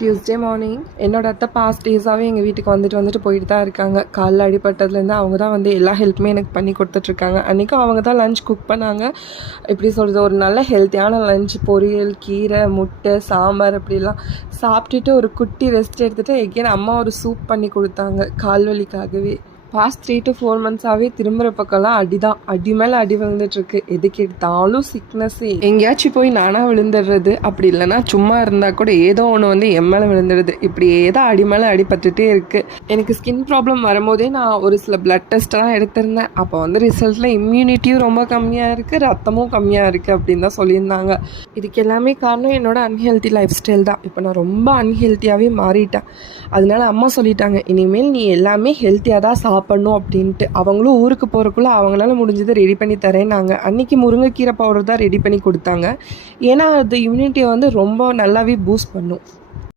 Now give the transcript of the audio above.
Tuesday morning என்னோட அத்தை past டேஸாகவே எங்கள் வீட்டுக்கு வந்துட்டு போயிட்டு தான் இருக்காங்க. காலைல அடிப்பட்டதுலேருந்து அவங்க தான் வந்து எல்லா ஹெல்ப்புமே எனக்கு பண்ணி கொடுத்துட்ருக்காங்க. அன்றைக்கும் அவங்க தான் லஞ்ச் குக் பண்ணாங்க. எப்படி சொல்கிறது, ஒரு நல்ல ஹெல்த்தியான லஞ்ச், பொரியல், கீரை, முட்டை, சாம்பார் அப்படிலாம் சாப்பிட்டுட்டு ஒரு குட்டி ரெஸ்ட் எடுத்துகிட்டு எகெயின் அம்மா ஒரு சூப் பண்ணி கொடுத்தாங்க கால்வலிக்காகவே. பாஸ்ட் 3 to 4 months திரும்புகிற பக்கம்லாம் அடி மேலே அடி விழுந்துட்டுருக்கு. எதுக்கு எடுத்தாலும் சிக்னஸ்ஸு, எங்கேயாச்சும் போய் நானாக விழுந்துடுறது, அப்படி இல்லைனா சும்மா இருந்தால் கூட ஏதோ ஒன்று வந்து என் மேலே விழுந்துடுது. இப்படி ஏதோ அடி மேலே அடிபட்டுகிட்டே இருக்குது. எனக்கு ஸ்கின் ப்ராப்ளம் வரும்போதே நான் ஒரு சில பிளட் டெஸ்ட்டெல்லாம் எடுத்திருந்தேன். அப்போ வந்து ரிசல்ட்டில் இம்யூனிட்டியும் ரொம்ப கம்மியாக இருக்குது, ரத்தமும் கம்மியாக இருக்குது அப்படின்னு தான் சொல்லியிருந்தாங்க. இதுக்கு எல்லாமே காரணம் என்னோடய அன்ஹெல்த்தி லைஃப் ஸ்டைல் தான். இப்போ நான் ரொம்ப அன்ஹெல்த்தியாகவே மாறிட்டேன். அதனால அம்மா சொல்லிட்டாங்க, இனிமேல் நீ எல்லாமே ஹெல்த்தியாக தான் சாப்பிட்ணும் அப்படின்ட்டு. அவங்களும் ஊருக்கு போகிறக்குள்ளே அவங்களால முடிஞ்சதை ரெடி பண்ணி தரேன்னாங்க. அன்றைக்கி முருங்கைக்கீரை பவுடர் தான் ரெடி பண்ணி கொடுத்தாங்க. ஏன்னா அது இம்யூனிட்டியை வந்து ரொம்ப நல்லாவே பூஸ்ட் பண்ணும்.